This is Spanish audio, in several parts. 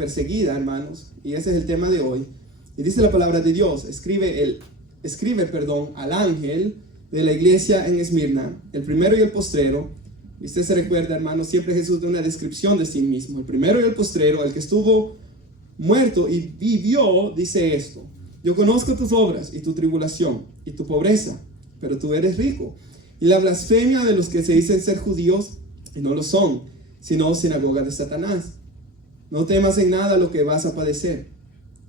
perseguida, hermanos, y ese es el tema de hoy. Y dice la palabra de Dios, escribe al ángel de la iglesia en Esmirna, el primero y el postrero. Y usted se recuerda, hermanos, siempre Jesús da una descripción de sí mismo. El primero y el postrero, el que estuvo muerto y vivió, dice esto: yo conozco tus obras y tu tribulación y tu pobreza, pero tú eres rico. Y la blasfemia de los que se dicen ser judíos y no lo son, sino sinagoga de Satanás. No temas en nada lo que vas a padecer.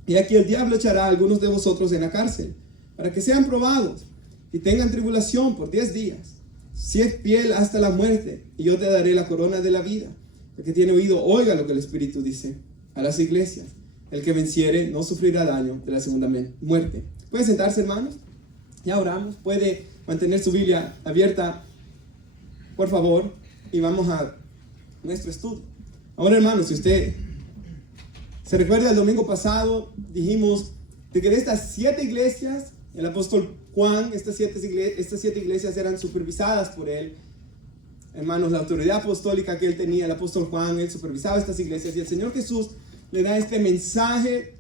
Y aquí el diablo echará a algunos de vosotros en la cárcel, para que sean probados y tengan tribulación por 10 días. Si es fiel hasta la muerte, y yo te daré la corona de la vida. El que tiene oído, oiga lo que el Espíritu dice a las iglesias. El que venciere no sufrirá daño de la segunda muerte. ¿Puede sentarse, hermanos? Ya oramos. Puede mantener su Biblia abierta, por favor, y vamos a nuestro estudio. Ahora, hermanos, si usted se recuerda, el domingo pasado dijimos de que de estas 7 iglesias, el apóstol Juan, estas siete iglesias eran supervisadas por él. Hermanos, la autoridad apostólica que él tenía, el apóstol Juan, él supervisaba estas iglesias, y el Señor Jesús le da este mensaje.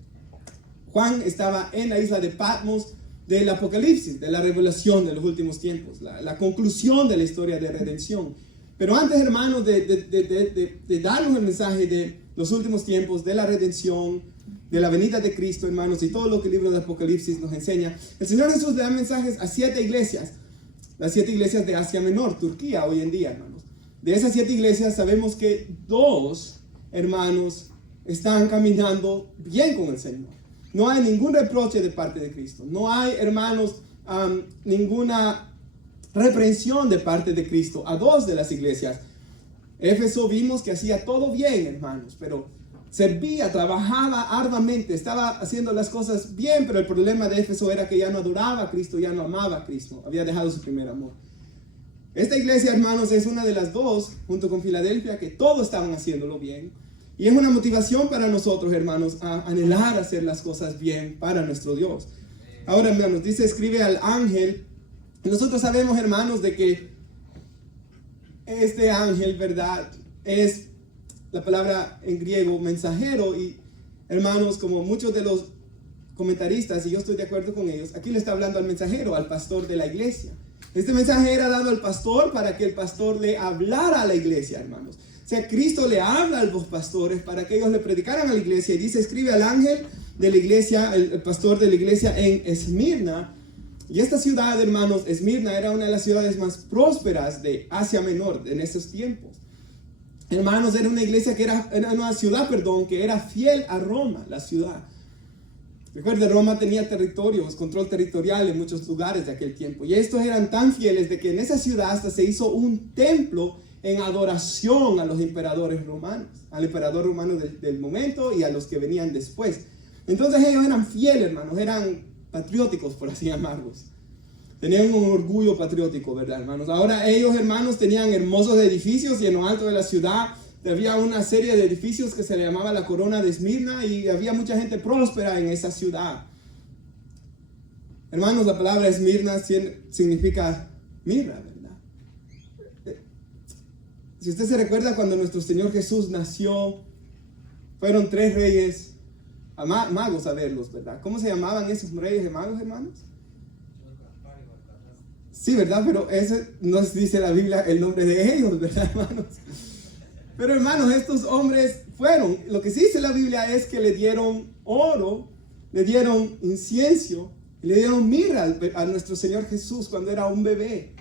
Juan estaba en la isla de Patmos, del Apocalipsis, de la revelación de los últimos tiempos, la conclusión de la historia de redención. Pero antes, hermanos, de darnos el mensaje de los últimos tiempos, de la redención, de la venida de Cristo, hermanos, y todo lo que el libro de Apocalipsis nos enseña, el Señor Jesús le da mensajes a 7 iglesias, las 7 iglesias de Asia Menor, Turquía, hoy en día, hermanos. De esas 7 iglesias sabemos que 2, hermanos, están caminando bien con el Señor. No hay ningún reproche de parte de Cristo. No hay, hermanos, ninguna reprensión de parte de Cristo a 2 de las iglesias. Éfeso vimos que hacía todo bien, hermanos, pero servía, trabajaba arduamente, estaba haciendo las cosas bien, pero el problema de Éfeso era que ya no adoraba a Cristo, ya no amaba a Cristo, había dejado su primer amor. Esta iglesia, hermanos, es una de las 2, junto con Filadelfia, que todos estaban haciéndolo bien. Y es una motivación para nosotros, hermanos, a anhelar hacer las cosas bien para nuestro Dios. Ahora, hermanos, dice, escribe al ángel. Nosotros sabemos, hermanos, de que este ángel, ¿verdad?, es la palabra en griego mensajero. Y, hermanos, como muchos de los comentaristas, y yo estoy de acuerdo con ellos, aquí le está hablando al mensajero, al pastor de la iglesia. Este mensaje era dado al pastor para que el pastor le hablara a la iglesia, hermanos. O sea, Cristo le habla a los pastores para que ellos le predicaran a la iglesia. Y dice, escribe al ángel de la iglesia, el pastor de la iglesia en Esmirna. Y esta ciudad, hermanos, Esmirna era una de las ciudades más prósperas de Asia Menor en esos tiempos. Hermanos, era una iglesia era una ciudad, que era fiel a Roma, la ciudad. Recuerda, Roma tenía territorios, control territorial en muchos lugares de aquel tiempo. Y estos eran tan fieles de que en esa ciudad hasta se hizo un templo en adoración a los emperadores romanos, al emperador romano del momento y a los que venían después. Entonces ellos eran fieles, hermanos, eran patrióticos, por así llamarlos. Tenían un orgullo patriótico, ¿verdad, hermanos? Ahora ellos, hermanos, tenían hermosos edificios, y en lo alto de la ciudad había una serie de edificios que se le llamaba la Corona de Esmirna, y había mucha gente próspera en esa ciudad. Hermanos, la palabra Esmirna significa mirra, ¿verdad? Si usted se recuerda, cuando nuestro Señor Jesús nació, fueron 3 reyes magos a verlos, ¿verdad? ¿Cómo se llamaban esos reyes de magos, hermanos? Sí, ¿verdad? Pero ese no dice la Biblia el nombre de ellos, ¿verdad, hermanos? Pero, hermanos, estos hombres fueron. Lo que sí dice la Biblia es que le dieron oro, le dieron incienso, y le dieron mirra a nuestro Señor Jesús cuando era un bebé.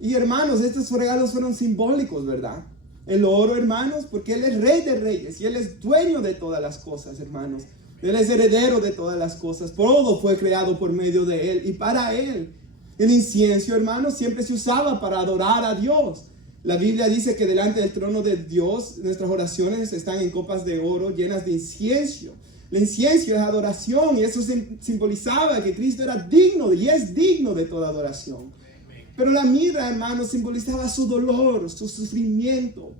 Y, hermanos, estos regalos fueron simbólicos, ¿verdad? El oro, hermanos, porque Él es Rey de Reyes y Él es dueño de todas las cosas, hermanos. Él es heredero de todas las cosas. Todo fue creado por medio de Él y para Él. El incienso, hermanos, siempre se usaba para adorar a Dios. La Biblia dice que delante del trono de Dios, nuestras oraciones están en copas de oro llenas de incienso. El incienso es adoración, y eso simbolizaba que Cristo era digno y es digno de toda adoración. Pero la mirra, hermanos, simbolizaba su dolor, su sufrimiento,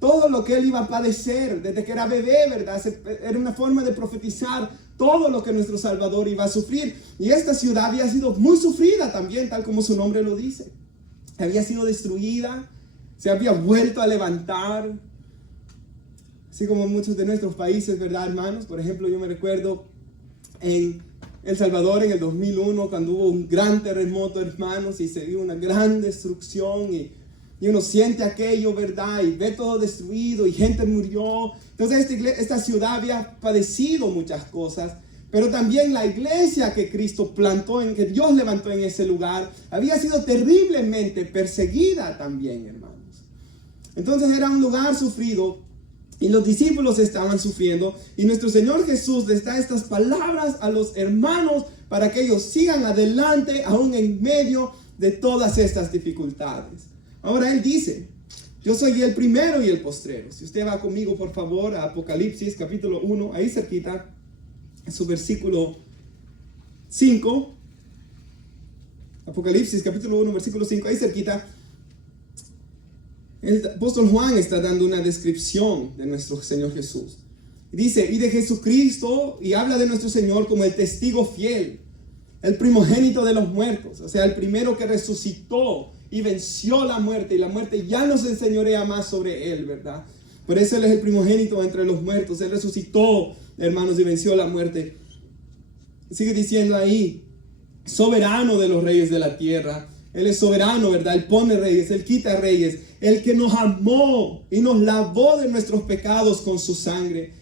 todo lo que Él iba a padecer desde que era bebé, ¿verdad? Era una forma de profetizar todo lo que nuestro Salvador iba a sufrir. Y esta ciudad había sido muy sufrida también, tal como su nombre lo dice. Había sido destruida, se había vuelto a levantar, así como en muchos de nuestros países, ¿verdad, hermanos? Por ejemplo, yo me recuerdo en El Salvador en el 2001, cuando hubo un gran terremoto, hermanos, y se vio una gran destrucción, y uno siente aquello, ¿verdad? Y ve todo destruido, y gente murió. Entonces esta ciudad había padecido muchas cosas, pero también la iglesia que Cristo plantó, que Dios levantó en ese lugar, había sido terriblemente perseguida también, hermanos. Entonces era un lugar sufrido, y los discípulos estaban sufriendo, y nuestro Señor Jesús les da estas palabras a los hermanos para que ellos sigan adelante aún en medio de todas estas dificultades. Ahora Él dice: yo soy el primero y el postrero. Si usted va conmigo, por favor, a Apocalipsis capítulo 1, ahí cerquita, en su versículo 5. Apocalipsis capítulo 1, versículo 5, ahí cerquita. El apóstol Juan está dando una descripción de nuestro Señor Jesús. Dice: y de Jesucristo, y habla de nuestro Señor como el testigo fiel, el primogénito de los muertos, o sea, el primero que resucitó y venció la muerte, y la muerte ya no se enseñorea más sobre él, ¿verdad? Por eso Él es el primogénito entre los muertos. Él resucitó, hermanos, y venció la muerte. Sigue diciendo ahí: soberano de los reyes de la tierra. Él es soberano, ¿verdad? Él pone reyes, Él quita reyes. El que nos amó y nos lavó de nuestros pecados con su sangre,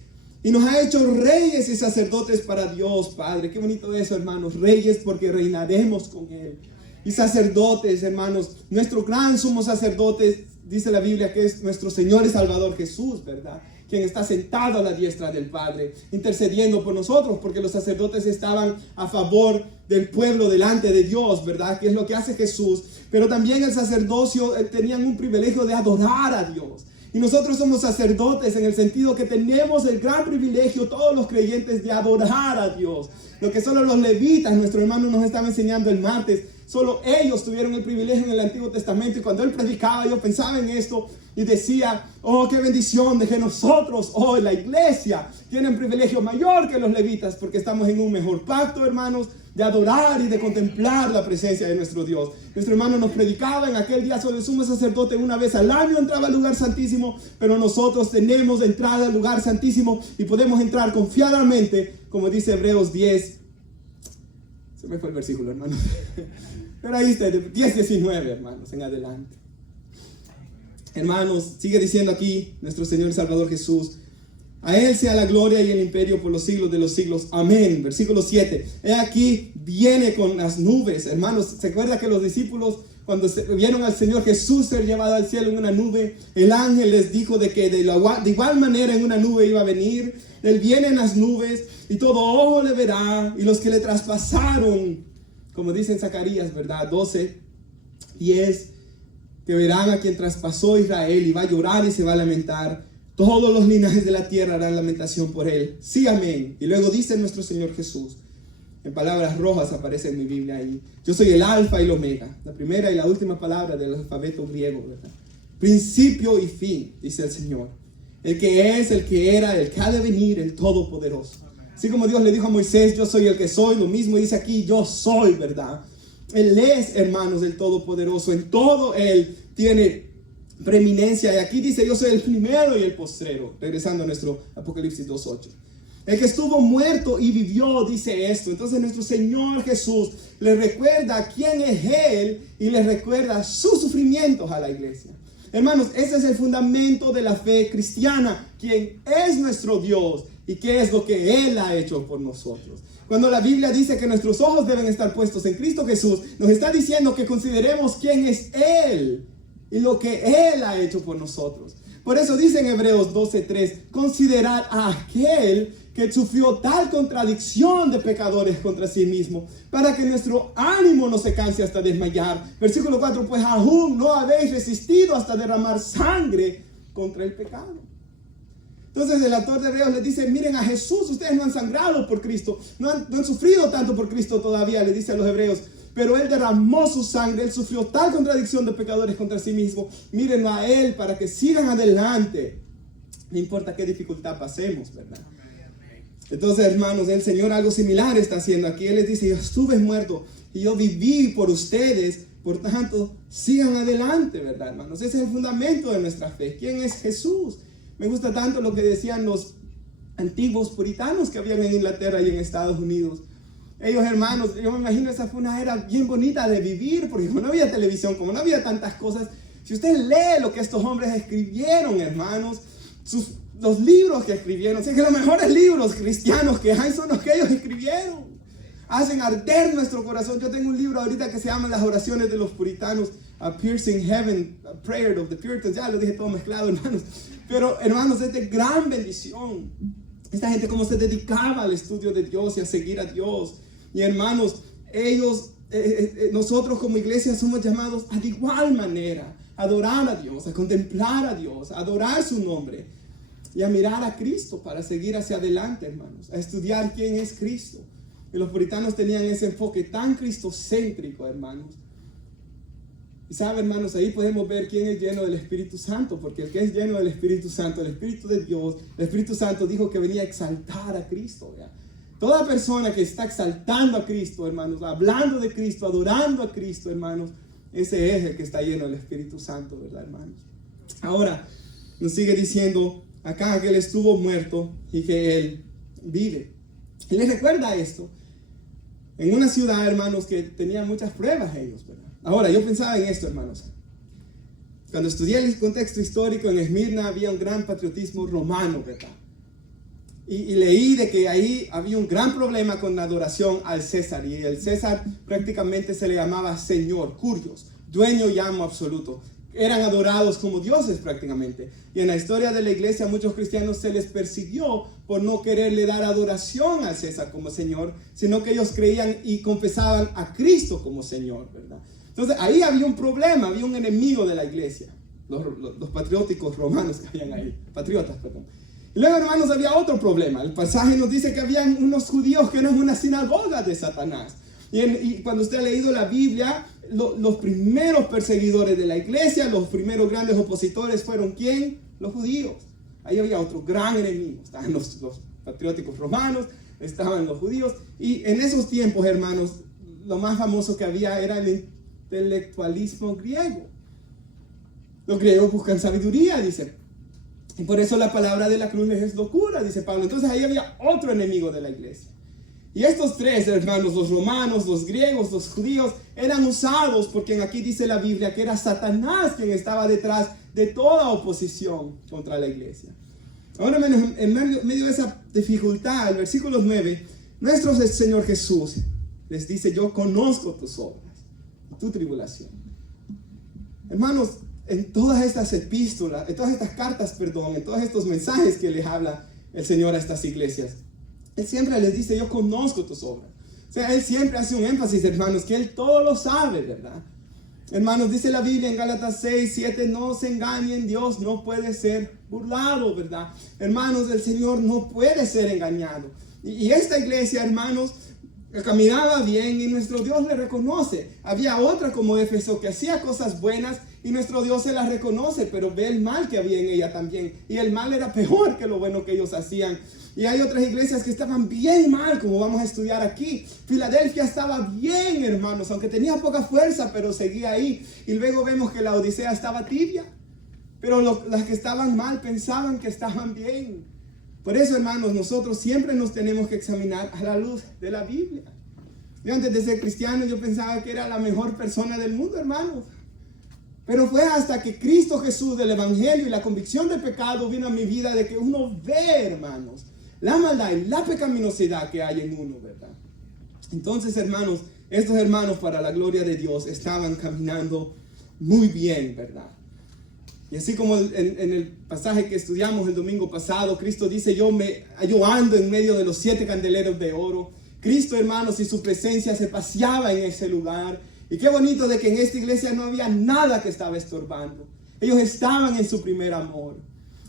y nos ha hecho reyes y sacerdotes para Dios Padre. Qué bonito eso, hermanos. Reyes porque reinaremos con Él. Y sacerdotes, hermanos. Nuestro gran sumo sacerdote, dice la Biblia, que es nuestro Señor y Salvador Jesús, ¿verdad? Quien está sentado a la diestra del Padre, intercediendo por nosotros, porque los sacerdotes estaban a favor del pueblo delante de Dios, ¿verdad? Que es lo que hace Jesús. Pero también el sacerdocio tenían un privilegio de adorar a Dios. Y nosotros somos sacerdotes en el sentido que tenemos el gran privilegio, todos los creyentes, de adorar a Dios. Lo que solo los levitas, nuestro hermano nos estaba enseñando el martes, solo ellos tuvieron el privilegio en el Antiguo Testamento. Y cuando él predicaba, yo pensaba en esto y decía: oh, qué bendición de que nosotros, oh, la iglesia, tienen privilegio mayor que los levitas, porque estamos en un mejor pacto, hermanos, de adorar y de contemplar la presencia de nuestro Dios. Nuestro hermano nos predicaba en aquel día sobre el sumo sacerdote. Una vez al año entraba al lugar santísimo, pero nosotros tenemos entrada al lugar santísimo y podemos entrar confiadamente, como dice Hebreos 10. Se me fue el versículo, hermanos. Pero ahí está, 10:19, hermanos, en adelante. Hermanos, sigue diciendo aquí nuestro Señor y Salvador Jesús: a Él sea la gloria y el imperio por los siglos de los siglos. Amén. Versículo 7. He aquí, viene con las nubes. Hermanos, ¿se acuerda que los discípulos, cuando vieron al Señor Jesús ser llevado al cielo en una nube, el ángel les dijo de que de igual manera en una nube iba a venir? Él viene en las nubes y todo ojo le verá, y los que le traspasaron, como dice en Zacarías, ¿verdad? 12:10, que verán a quien traspasó Israel, y va a llorar y se va a lamentar. Todos los linajes de la tierra harán lamentación por él. Sí, amén. Y luego dice nuestro Señor Jesús, en palabras rojas aparece en mi Biblia ahí: yo soy el alfa y el omega, la primera y la última palabra del alfabeto griego, ¿verdad? Principio y fin, dice el Señor. El que es, el que era, el que ha de venir, el todopoderoso. Así como Dios le dijo a Moisés: yo soy el que soy, lo mismo dice aquí: yo soy, ¿verdad? Él es, hermanos, el todopoderoso. En todo Él tiene preeminencia. Y aquí dice: yo soy el primero y el postrero. Regresando a nuestro Apocalipsis 2:8. El que estuvo muerto y vivió, dice esto. Entonces nuestro Señor Jesús le recuerda quién es Él y le recuerda sus sufrimientos a la iglesia. Hermanos, ese es el fundamento de la fe cristiana: quién es nuestro Dios y qué es lo que Él ha hecho por nosotros. Cuando la Biblia dice que nuestros ojos deben estar puestos en Cristo Jesús, nos está diciendo que consideremos quién es Él y lo que Él ha hecho por nosotros. Por eso dice en Hebreos 12:3: considerad a aquel que sufrió tal contradicción de pecadores contra sí mismo, para que nuestro ánimo no se canse hasta desmayar. Versículo 4: pues aún no habéis resistido hasta derramar sangre contra el pecado. Entonces el autor de Hebreos les dice: miren a Jesús, ustedes no han sangrado por Cristo, no han sufrido tanto por Cristo todavía, le dice a los hebreos, pero Él derramó su sangre, Él sufrió tal contradicción de pecadores contra sí mismo. Mírenlo a Él para que sigan adelante, no importa qué dificultad pasemos, ¿verdad? Entonces, hermanos, el Señor algo similar está haciendo aquí. Él les dice: yo estuve muerto y yo viví por ustedes, por tanto, sigan adelante, ¿verdad, hermanos? Ese es el fundamento de nuestra fe. ¿Quién es Jesús? Me gusta tanto lo que decían los antiguos puritanos que habían en Inglaterra y en Estados Unidos. Ellos, hermanos, yo me imagino esa fue una era bien bonita de vivir, porque como no había televisión, como no había tantas cosas, si usted lee lo que estos hombres escribieron, hermanos, los libros que escribieron, sé que los mejores libros cristianos que hay son los que ellos escribieron. Hacen arder nuestro corazón. Yo tengo un libro ahorita que se llama Las oraciones de los puritanos, A Piercing Heaven, A Prayer of the Puritans. Ya lo dije todo mezclado, hermanos. Pero, hermanos, es de gran bendición. Esta gente cómo se dedicaba al estudio de Dios y a seguir a Dios. Y hermanos, nosotros como iglesia somos llamados a de igual manera a adorar a Dios, a contemplar a Dios, a adorar su nombre y a mirar a Cristo para seguir hacia adelante, hermanos, a estudiar quién es Cristo. Y los puritanos tenían ese enfoque tan cristocéntrico, hermanos. Y saben, hermanos, ahí podemos ver quién es lleno del Espíritu Santo, porque el que es lleno del Espíritu Santo, el Espíritu de Dios, el Espíritu Santo dijo que venía a exaltar a Cristo, ¿verdad? Toda persona que está exaltando a Cristo, hermanos, hablando de Cristo, adorando a Cristo, hermanos, ese es el que está lleno del Espíritu Santo, ¿verdad, hermanos? Ahora, nos sigue diciendo acá que Él estuvo muerto y que Él vive. Y les recuerda esto en una ciudad, hermanos, que tenía muchas pruebas ellos, ¿verdad? Ahora, yo pensaba en esto, hermanos. Cuando estudié el contexto histórico, en Esmirna había un gran patriotismo romano, ¿verdad? Y leí de que ahí había un gran problema con la adoración al César. Y el César prácticamente se le llamaba Señor, Kurios, dueño y amo absoluto. Eran adorados como dioses prácticamente. Y en la historia de la iglesia a muchos cristianos se les persiguió por no quererle dar adoración al César como Señor, sino que ellos creían y confesaban a Cristo como Señor, ¿verdad? Entonces ahí había un problema, había un enemigo de la iglesia. Los patrióticos romanos que habían ahí, patriotas, perdón. Y luego, hermanos, había otro problema. El pasaje nos dice que habían unos judíos que eran una sinagoga de Satanás. Y cuando usted ha leído la Biblia, los primeros perseguidores de la iglesia, los primeros grandes opositores fueron ¿quién? Los judíos. Ahí había otro gran enemigo. Estaban los patrióticos romanos, estaban los judíos. Y en esos tiempos, hermanos, lo más famoso que había era el intelectualismo griego. Los griegos buscan sabiduría, dice. Y por eso la palabra de la cruz les es locura, dice Pablo. Entonces ahí había otro enemigo de la iglesia. Y estos tres, hermanos, los romanos, los griegos, los judíos, eran usados porque aquí dice la Biblia que era Satanás quien estaba detrás de toda oposición contra la iglesia. Ahora, en medio de esa dificultad, el versículo 9, nuestro Señor Jesús les dice: yo conozco tus obras, tu tribulación. Hermanos, en todas estas epístolas, en todas estas cartas, perdón, en todos estos mensajes que les habla el Señor a estas iglesias, Él siempre les dice: yo conozco tus obras. O sea, Él siempre hace un énfasis, hermanos, que Él todo lo sabe, ¿verdad? Hermanos, dice la Biblia en Gálatas 6, 7, no se engañen, Dios no puede ser burlado, ¿verdad? Hermanos, el Señor no puede ser engañado. Y esta iglesia, hermanos, caminaba bien y nuestro Dios le reconoce. Había otra como Éfeso que hacía cosas buenas y nuestro Dios se las reconoce, pero ve el mal que había en ella también. Y el mal era peor que lo bueno que ellos hacían. Y hay otras iglesias que estaban bien mal, como vamos a estudiar aquí. Filadelfia estaba bien, hermanos, aunque tenía poca fuerza, pero seguía ahí. Y luego vemos que la Odisea estaba tibia. Pero las que estaban mal pensaban que estaban bien. Por eso, hermanos, nosotros siempre nos tenemos que examinar a la luz de la Biblia. Yo antes de ser cristiano, yo pensaba que era la mejor persona del mundo, hermanos. Pero fue hasta que Cristo Jesús del Evangelio y la convicción de pecado vino a mi vida de que uno ve, hermanos, la maldad y la pecaminosidad que hay en uno, ¿verdad? Entonces, hermanos, estos hermanos, para la gloria de Dios, estaban caminando muy bien, ¿verdad? Y así como en el pasaje que estudiamos el domingo pasado, Cristo dice: yo ando en medio de los 7 candeleros de oro. Cristo, hermanos, y su presencia se paseaba en ese lugar. Y qué bonito de que en esta iglesia no había nada que estaba estorbando. Ellos estaban en su primer amor.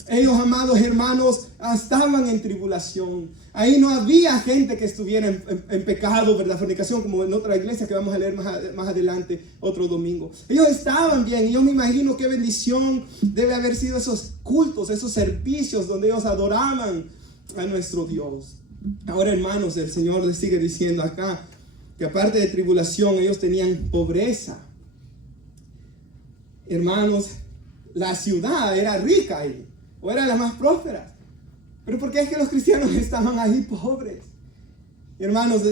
Ellos, amados hermanos, estaban en tribulación. Ahí no había gente que estuviera en pecado, ¿verdad? Fornicación, como en otra iglesia que vamos a leer más adelante, otro domingo. Ellos estaban bien y yo me imagino qué bendición debe haber sido esos cultos, esos servicios donde ellos adoraban a nuestro Dios. Ahora, hermanos, el Señor les sigue diciendo acá que aparte de tribulación, ellos tenían pobreza. Hermanos, la ciudad era rica ahí. o eran las más prósperas. Pero ¿por qué es que los cristianos estaban ahí pobres? Y hermanos,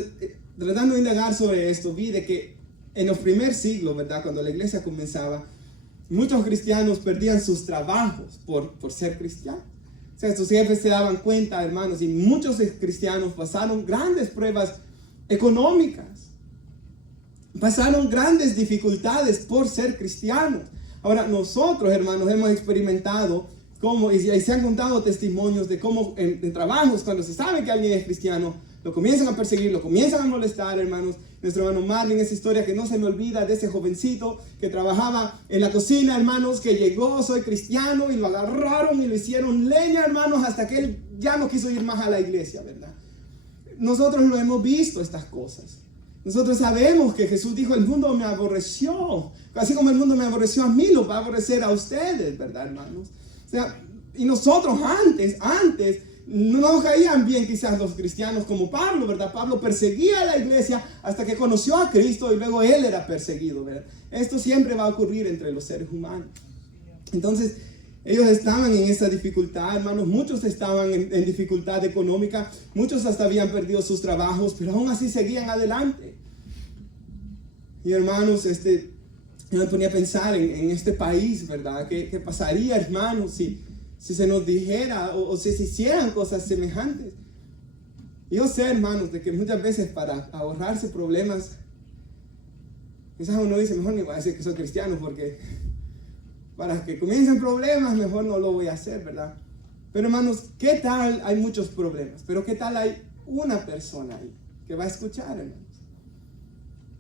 tratando de indagar sobre esto, vi de que en los primeros siglos, ¿verdad? Cuando la iglesia comenzaba, muchos cristianos perdían sus trabajos por ser cristianos. O sea, estos jefes se daban cuenta, hermanos, y muchos cristianos pasaron grandes pruebas económicas. Pasaron grandes dificultades por ser cristianos. Ahora, nosotros, hermanos, hemos experimentado cómo, y se han contado testimonios de cómo en trabajos, cuando se sabe que alguien es cristiano, lo comienzan a perseguir, lo comienzan a molestar, hermanos. Nuestro hermano Marvin, esa historia que no se me olvida de ese jovencito que trabajaba en la cocina, hermanos, que llegó, soy cristiano, y lo agarraron y lo hicieron leña, hermanos, hasta que él ya no quiso ir más a la iglesia, ¿verdad? Nosotros lo hemos visto, estas cosas. Nosotros sabemos que Jesús dijo, el mundo me aborreció. Así como el mundo me aborreció a mí, lo va a aborrecer a ustedes, ¿verdad, hermanos? O sea, y nosotros antes, no nos caían bien quizás los cristianos como Pablo, ¿verdad? Pablo perseguía a la iglesia hasta que conoció a Cristo y luego él era perseguido, ¿verdad? Esto siempre va a ocurrir entre los seres humanos. Entonces, ellos estaban en esa dificultad, hermanos. Muchos estaban en dificultad económica. Muchos hasta habían perdido sus trabajos, pero aún así seguían adelante. Y hermanos, yo me ponía a pensar en este país, ¿verdad? ¿Qué pasaría, hermanos, si se nos dijera o si se hicieran cosas semejantes? Yo sé, hermanos, de que muchas veces para ahorrarse problemas, quizás uno dice, mejor ni voy a decir que soy cristiano porque para que comiencen problemas, mejor no lo voy a hacer, ¿verdad? Pero hermanos, ¿qué tal hay muchos problemas? Pero ¿qué tal hay una persona ahí que va a escuchar, hermanos?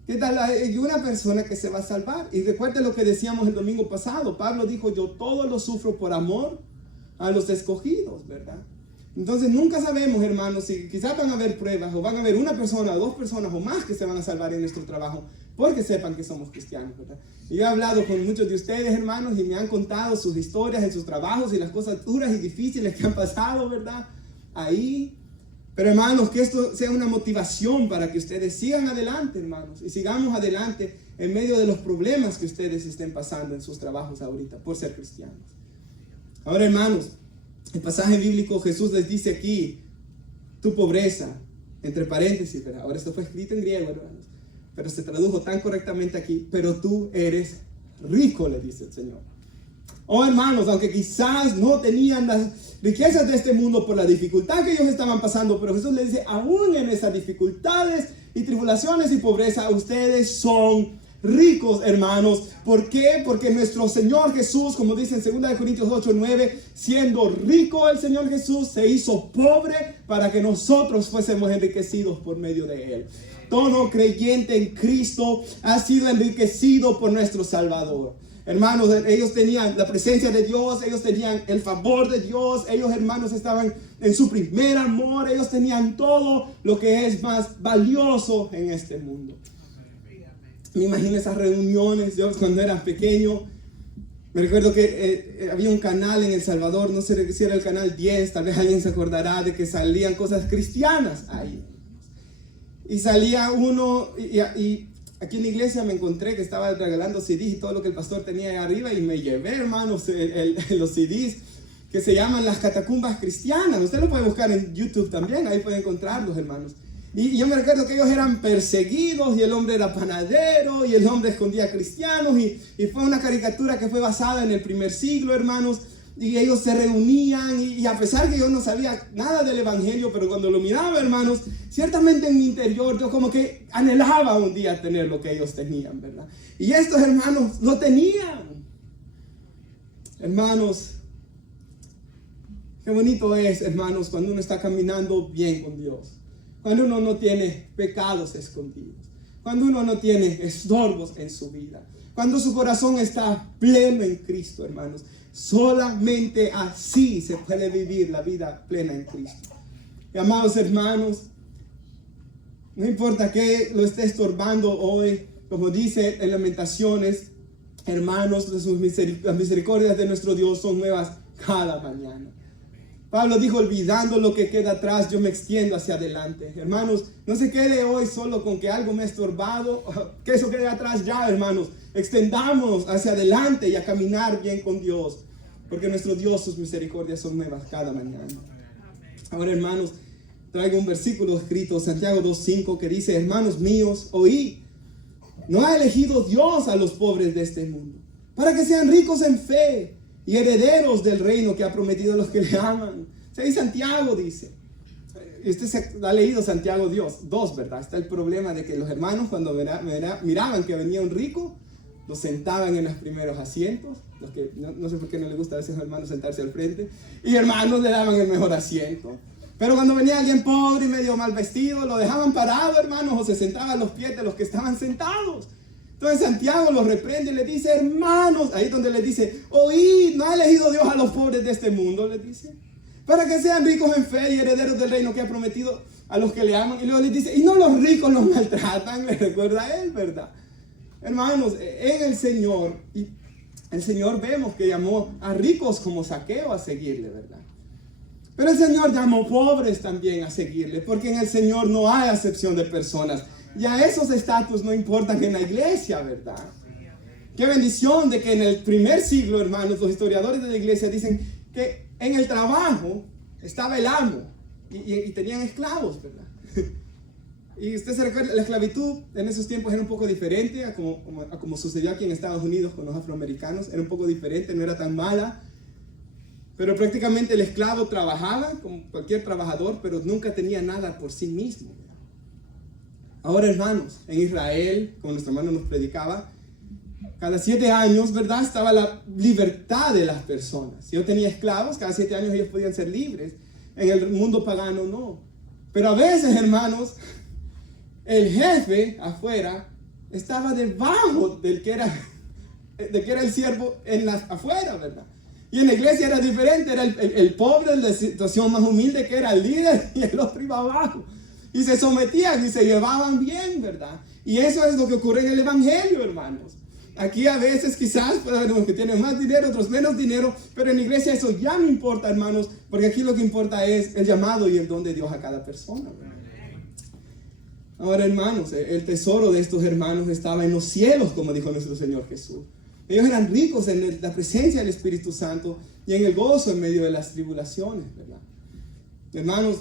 ¿Qué tal hay una persona que se va a salvar? Y recuerde lo que decíamos el domingo pasado. Pablo dijo, yo todo lo sufro por amor a los escogidos, ¿verdad? Entonces nunca sabemos, hermanos, si quizás van a haber pruebas o van a haber una persona, dos personas o más que se van a salvar en nuestro trabajo porque sepan que somos cristianos, ¿verdad? Y yo he hablado con muchos de ustedes, hermanos, y me han contado sus historias en sus trabajos y las cosas duras y difíciles que han pasado, ¿verdad? Ahí. Pero hermanos, que esto sea una motivación para que ustedes sigan adelante, hermanos, y sigamos adelante en medio de los problemas que ustedes estén pasando en sus trabajos ahorita por ser cristianos. Ahora, hermanos, el pasaje bíblico, Jesús les dice aquí, tu pobreza, entre paréntesis, ¿verdad? Ahora esto fue escrito en griego, hermanos, pero se tradujo tan correctamente aquí, pero tú eres rico, le dice el Señor. Oh, hermanos, aunque quizás no tenían las riquezas de este mundo por la dificultad que ellos estaban pasando, pero Jesús les dice, aún en esas dificultades y tribulaciones y pobreza, ustedes son ricos, hermanos. ¿Por qué? Porque nuestro Señor Jesús, como dice en 2 Corintios 8:9, siendo rico el Señor Jesús, se hizo pobre para que nosotros fuésemos enriquecidos por medio de Él. Todo creyente en Cristo ha sido enriquecido por nuestro Salvador. Hermanos, ellos tenían la presencia de Dios, ellos tenían el favor de Dios, ellos, hermanos, estaban en su primer amor, ellos tenían todo lo que es más valioso en este mundo. Me imagino esas reuniones. Yo cuando era pequeño, me recuerdo que había un canal en El Salvador, no sé si era el canal 10, tal vez alguien se acordará de que salían cosas cristianas ahí. Y salía uno, y aquí en la iglesia me encontré que estaba regalando CDs y todo lo que el pastor tenía ahí arriba, y me llevé, hermanos, los CDs que se llaman Las Catacumbas Cristianas. Usted lo puede buscar en YouTube también, ahí puede encontrarlos, hermanos. Y yo me recuerdo que ellos eran perseguidos y el hombre era panadero y el hombre escondía cristianos, y fue una caricatura que fue basada en el primer siglo, hermanos. Y ellos se reunían y a pesar que yo no sabía nada del evangelio, pero cuando lo miraba, hermanos, ciertamente en mi interior yo como que anhelaba un día tener lo que ellos tenían, ¿verdad? Y estos hermanos lo tenían. Hermanos, qué bonito es, hermanos, cuando uno está caminando bien con Dios, cuando uno no tiene pecados escondidos, cuando uno no tiene estorbos en su vida, cuando su corazón está pleno en Cristo, hermanos. Solamente así se puede vivir la vida plena en Cristo. Y amados hermanos, no importa que lo esté estorbando hoy, como dice en Lamentaciones, hermanos, las misericordias de nuestro Dios son nuevas cada mañana. Pablo dijo, olvidando lo que queda atrás, yo me extiendo hacia adelante. Hermanos, no se quede hoy solo con que algo me ha estorbado, que eso quede atrás ya, hermanos. Extendámonos hacia adelante y a caminar bien con Dios. porque nuestro Dios, sus misericordias son nuevas cada mañana. Ahora, hermanos, traigo un versículo escrito, Santiago 2:5, que dice: hermanos míos, oíd, no ha elegido Dios a los pobres de este mundo, para que sean ricos en fe y herederos del reino que ha prometido a los que le aman. Sí, Santiago dice. Usted se ha leído Santiago 2, ¿verdad? Está el problema de que los hermanos, cuando miraban que venía un rico, los sentaban en los primeros asientos. Los que no sé por qué no les gusta a veces a los hermanos sentarse al frente, y hermanos le daban el mejor asiento. Pero cuando venía alguien pobre y medio mal vestido, lo dejaban parado, hermanos, o se sentaba a los pies de los que estaban sentados. Entonces Santiago los reprende y le dice: hermanos, ahí donde le dice: oíd, no ha elegido Dios a los pobres de este mundo, les dice, para que sean ricos en fe y herederos del reino que ha prometido a los que le aman. Y luego les dice: y no los ricos los maltratan. Le recuerda a él, ¿verdad? Hermanos, en el Señor vemos que llamó a ricos como Zaqueo a seguirle, ¿verdad? Pero el Señor llamó pobres también a seguirle, porque en el Señor no hay acepción de personas. Ya esos estatus no importan en la iglesia, ¿verdad? Qué bendición de que en el primer siglo, hermanos, los historiadores de la iglesia dicen que en el trabajo estaba el amo y tenían esclavos, ¿verdad? Y usted se recuerda, la esclavitud en esos tiempos era un poco diferente a como sucedió aquí en Estados Unidos con los afroamericanos. Era un poco diferente, no era tan mala. Pero prácticamente el esclavo trabajaba como cualquier trabajador, pero nunca tenía nada por sí mismo. Ahora, hermanos, en Israel, como nuestro hermano nos predicaba, cada 7 años, ¿verdad?, estaba la libertad de las personas. Si yo tenía esclavos, cada 7 años ellos podían ser libres. En el mundo pagano no. Pero a veces, hermanos, el jefe afuera estaba debajo del que era el siervo afuera, ¿verdad? Y en la iglesia era diferente, era el pobre, el de situación más humilde, que era el líder, y el otro iba abajo. Y se sometían y se llevaban bien, ¿verdad? Y eso es lo que ocurre en el evangelio, hermanos. Aquí a veces quizás puede haber unos que tienen más dinero, otros menos dinero, pero en la iglesia eso ya no importa, hermanos, porque aquí lo que importa es el llamado y el don de Dios a cada persona, ¿verdad? Ahora, hermanos, el tesoro de estos hermanos estaba en los cielos, como dijo nuestro Señor Jesús. Ellos eran ricos en la presencia del Espíritu Santo y en el gozo en medio de las tribulaciones, ¿verdad? Hermanos,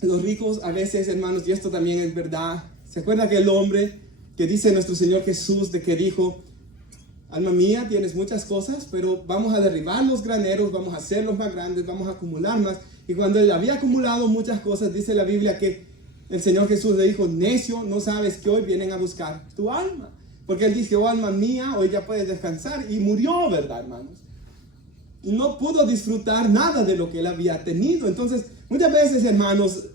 los ricos a veces, hermanos, y esto también es verdad, ¿se acuerda aquel hombre que dice nuestro Señor Jesús, de que dijo: alma mía, tienes muchas cosas, pero vamos a derribar los graneros, vamos a hacerlos más grandes, vamos a acumular más? Y cuando él había acumulado muchas cosas, dice la Biblia que el Señor Jesús le dijo: necio, no sabes que hoy vienen a buscar tu alma. Porque él dice: oh alma mía, hoy ya puedes descansar. Y murió, ¿verdad, hermanos? Y no pudo disfrutar nada de lo que él había tenido. Entonces, muchas veces, hermanos,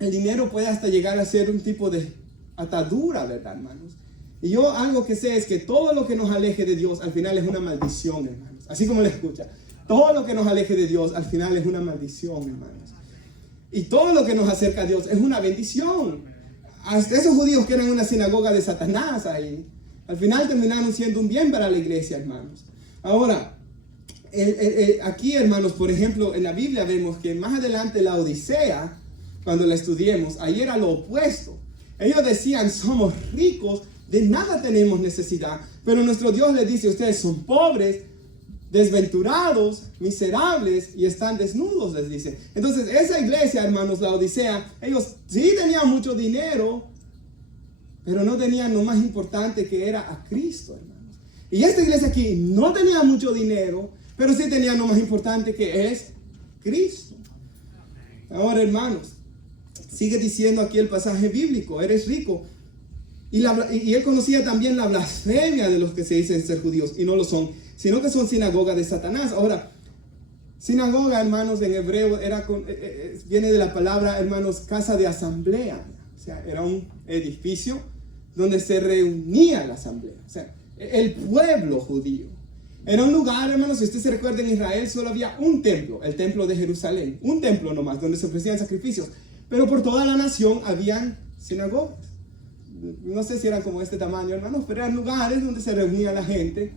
el dinero puede hasta llegar a ser un tipo de atadura, ¿verdad, hermanos? Y yo algo que sé es que todo lo que nos aleje de Dios al final es una maldición, hermanos. Así como le escucha. Todo lo que nos aleje de Dios al final es una maldición, hermanos. Y todo lo que nos acerca a Dios es una bendición. Hasta esos judíos que eran una sinagoga de Satanás ahí, al final terminaron siendo un bien para la iglesia, hermanos. Ahora, aquí, hermanos, por ejemplo, en la Biblia vemos que más adelante la Odisea, cuando la estudiemos, ahí era lo opuesto. Ellos decían: somos ricos, de nada tenemos necesidad. Pero nuestro Dios les dice: ustedes son pobres, desventurados, miserables y están desnudos, les dice. Entonces esa iglesia, hermanos, la Odisea, ellos sí tenían mucho dinero, pero no tenían lo más importante, que era a Cristo, hermanos. Y esta iglesia aquí no tenía mucho dinero, pero sí tenían lo más importante, que es Cristo. Ahora, hermanos, sigue diciendo aquí el pasaje bíblico: eres rico. Y él conocía también la blasfemia de los que se dicen ser judíos y no lo son, sino que son sinagoga de Satanás. Ahora, sinagoga, hermanos, en hebreo viene de la palabra, hermanos, casa de asamblea. O sea, era un edificio donde se reunía la asamblea. O sea, el pueblo judío. Era un lugar, hermanos, si usted se recuerda, en Israel solo había un templo, el templo de Jerusalén. Un templo nomás, donde se ofrecían sacrificios. Pero por toda la nación habían sinagogas. No sé si eran como este tamaño, hermanos, pero eran lugares donde se reunía la gente,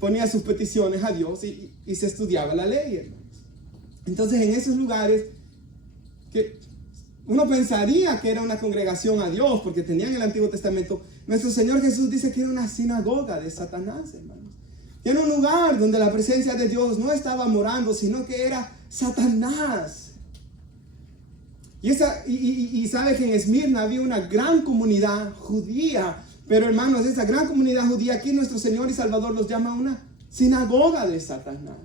ponía sus peticiones a Dios y se estudiaba la ley, hermanos. Entonces, en esos lugares, que uno pensaría que era una congregación a Dios, porque tenían el Antiguo Testamento, nuestro Señor Jesús dice que era una sinagoga de Satanás, hermanos. Y en un lugar donde la presencia de Dios no estaba morando, sino que era Satanás. Y sabe que en Esmirna había una gran comunidad judía. Pero hermanos, esa gran comunidad judía, aquí nuestro Señor y Salvador los llama una sinagoga de Satanás.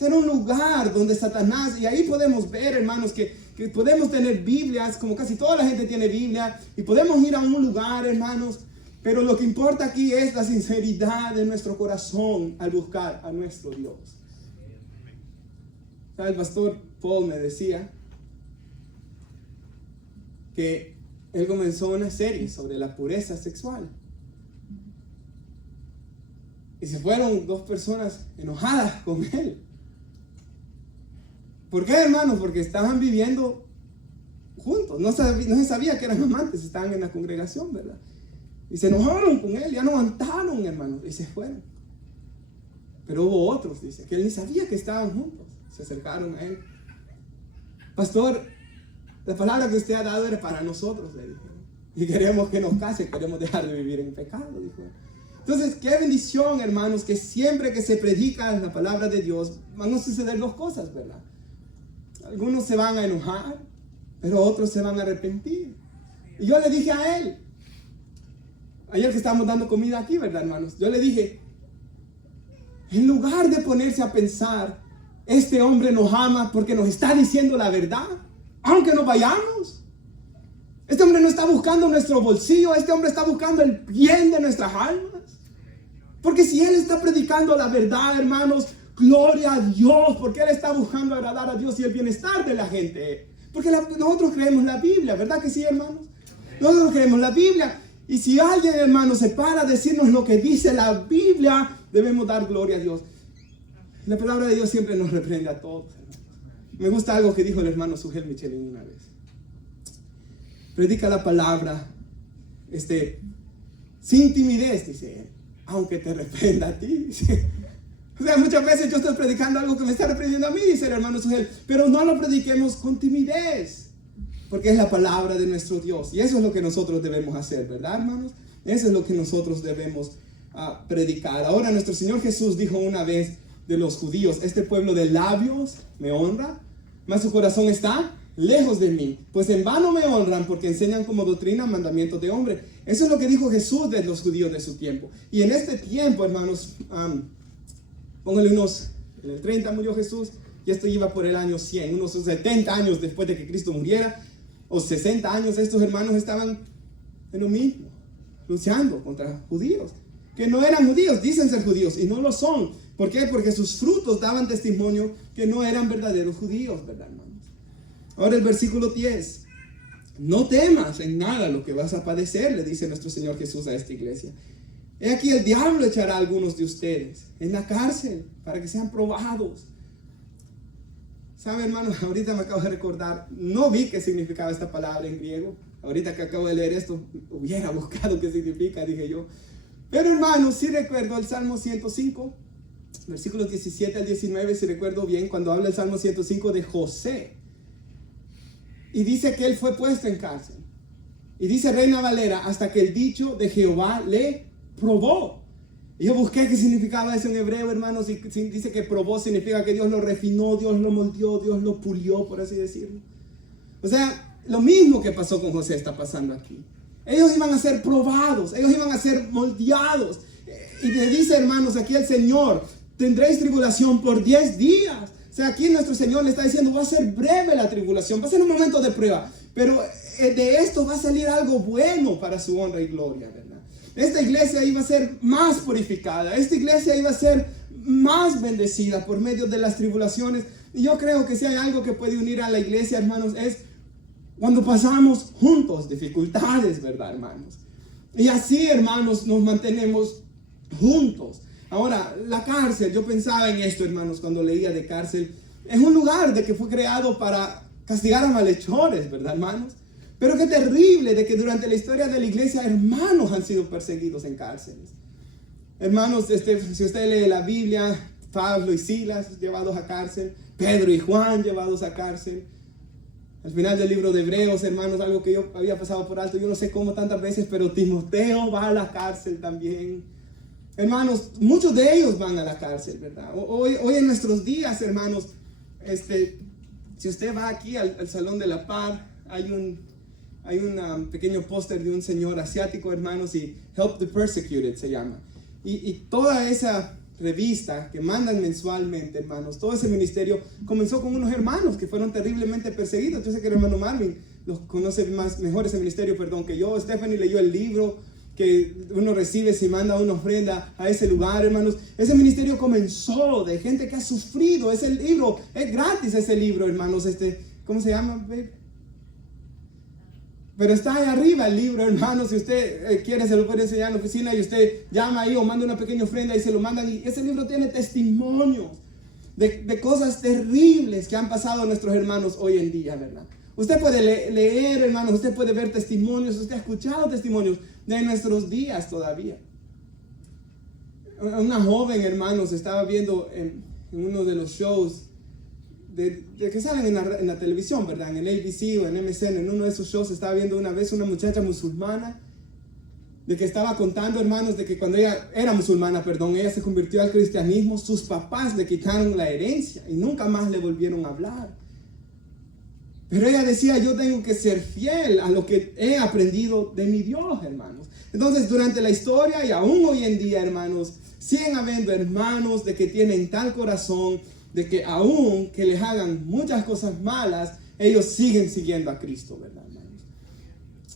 Era un lugar donde Satanás, y ahí podemos ver, hermanos, que podemos tener Biblias, como casi toda la gente tiene Biblia, y podemos ir a un lugar, hermanos, pero lo que importa aquí es la sinceridad de nuestro corazón al buscar a nuestro Dios. ¿Sabe? El pastor Paul me decía que él comenzó una serie sobre la pureza sexual. Y se fueron 2 personas enojadas con él. ¿Por qué, hermanos? Porque estaban viviendo juntos. No se sabía que eran amantes, estaban en la congregación, ¿verdad? Y se enojaron con él, ya no aguantaron, hermanos, y se fueron. Pero hubo otros, dice, que él ni sabía que estaban juntos. Se acercaron a él. Pastor, la palabra que usted ha dado era para nosotros, le dijeron. Y queremos que nos case, queremos dejar de vivir en pecado, dijo él. Entonces, qué bendición, hermanos, que siempre que se predica la palabra de Dios, van a suceder 2 cosas, ¿verdad? Algunos se van a enojar, pero otros se van a arrepentir. Y yo le dije a él, ayer que estábamos dando comida aquí, ¿verdad, hermanos? Yo le dije, en lugar de ponerse a pensar, este hombre nos ama porque nos está diciendo la verdad, aunque nos vayamos. Este hombre no está buscando nuestro bolsillo, este hombre está buscando el bien de nuestras almas. Porque si él está predicando la verdad, hermanos, gloria a Dios, porque él está buscando agradar a Dios y el bienestar de la gente. Porque nosotros creemos la Biblia, ¿verdad que sí, hermanos? Nosotros creemos la Biblia. Y si alguien, hermano, se para a decirnos lo que dice la Biblia, debemos dar gloria a Dios. La palabra de Dios siempre nos reprende a todos, hermanos. Me gusta algo que dijo el hermano Sugel Michelin una vez. Predica la palabra, sin timidez, dice él, aunque te reprenda a ti. O sea, muchas veces yo estoy predicando algo que me está reprendiendo a mí, dice el hermano Sugel, pero no lo prediquemos con timidez, porque es la palabra de nuestro Dios. Y eso es lo que nosotros debemos hacer, ¿verdad, hermanos? Eso es lo que nosotros debemos predicar. Ahora nuestro Señor Jesús dijo una vez de los judíos, este pueblo de labios me honra, mas su corazón está lejos de mí, pues en vano me honran porque enseñan como doctrina mandamientos de hombre. Eso es lo que dijo Jesús de los judíos de su tiempo. Y en este tiempo, hermanos, póngale en el 30 murió Jesús, y esto iba por el año 100, unos 70 años después de que Cristo muriera, o 60 años, estos hermanos estaban en lo mismo, luchando contra judíos, que no eran judíos, dicen ser judíos, y no lo son. ¿Por qué? Porque sus frutos daban testimonio que no eran verdaderos judíos, ¿verdad, hermanos? Ahora el versículo 10. No temas en nada lo que vas a padecer, le dice nuestro Señor Jesús a esta iglesia. He aquí el diablo echará a algunos de ustedes en la cárcel para que sean probados. ¿Sabe, hermano? Ahorita me acabo de recordar, no vi qué significaba esta palabra en griego. Ahorita que acabo de leer esto, hubiera buscado qué significa, dije yo. Pero, hermano, sí recuerdo el Salmo 105, versículos 17 al 19, si recuerdo bien, cuando habla el Salmo 105 de José. Y dice que él fue puesto en cárcel. Y dice Reina Valera, hasta que el dicho de Jehová le probó. Y yo busqué qué significaba eso en hebreo, hermanos, y dice que probó significa que Dios lo refinó, Dios lo moldeó, Dios lo pulió, por así decirlo. O sea, lo mismo que pasó con José está pasando aquí. Ellos iban a ser probados, ellos iban a ser moldeados. Y le dice, hermanos, aquí el Señor, tendréis tribulación por 10 días. O sea, aquí nuestro Señor le está diciendo, va a ser breve la tribulación, va a ser un momento de prueba, pero de esto va a salir algo bueno para su honra y gloria, ¿verdad? Esta iglesia iba a ser más purificada, esta iglesia iba a ser más bendecida por medio de las tribulaciones. Y yo creo que si hay algo que puede unir a la iglesia, hermanos, es cuando pasamos juntos dificultades, ¿verdad, hermanos? Y así, hermanos, nos mantenemos juntos. Ahora, la cárcel, yo pensaba en esto, hermanos, cuando leía de cárcel. Es un lugar de que fue creado para castigar a malhechores, ¿verdad, hermanos? Pero qué terrible de que durante la historia de la iglesia hermanos han sido perseguidos en cárceles. Hermanos, si usted lee la Biblia, Pablo y Silas llevados a cárcel, Pedro y Juan llevados a cárcel. Al final del libro de Hebreos, hermanos, algo que yo había pasado por alto, yo no sé cómo tantas veces, pero Timoteo va a la cárcel también. hermanos, muchos de ellos van a la cárcel, ¿verdad? Hoy en nuestros días, hermanos, si usted va aquí al Salón de la Paz, hay un pequeño póster de un señor asiático, hermanos, y Help the Persecuted se llama. Y toda esa revista que mandan mensualmente, hermanos, todo ese ministerio comenzó con unos hermanos que fueron terriblemente perseguidos. Yo sé que el hermano Marvin los conoce mejor ese ministerio, que yo. Stephanie leyó el libro que uno recibe si manda una ofrenda a ese lugar, hermanos. Ese ministerio comenzó de gente que ha sufrido. Ese libro, es gratis ese libro, hermanos. ¿Cómo se llama, babe? Pero está ahí arriba el libro, hermanos. Si usted quiere, se lo puede enseñar en la oficina y usted llama ahí o manda una pequeña ofrenda y se lo mandan. Y ese libro tiene testimonios de cosas terribles que han pasado a nuestros hermanos hoy en día, ¿verdad? Usted puede leer, hermanos, usted puede ver testimonios, usted ha escuchado testimonios de nuestros días todavía. Una joven, hermanos, estaba viendo en uno de los shows de que salen en la televisión, ¿verdad? En el ABC o en MSN, en uno de esos shows estaba viendo una vez una muchacha musulmana de que estaba contando, hermanos, de que cuando ella era musulmana, ella se convirtió al cristianismo, sus papás le quitaron la herencia y nunca más le volvieron a hablar. Pero ella decía, yo tengo que ser fiel a lo que he aprendido de mi Dios, hermanos. Entonces, durante la historia y aún hoy en día, hermanos, siguen habiendo hermanos de que tienen tal corazón de que aún que les hagan muchas cosas malas, ellos siguen siguiendo a Cristo, ¿verdad, hermanos?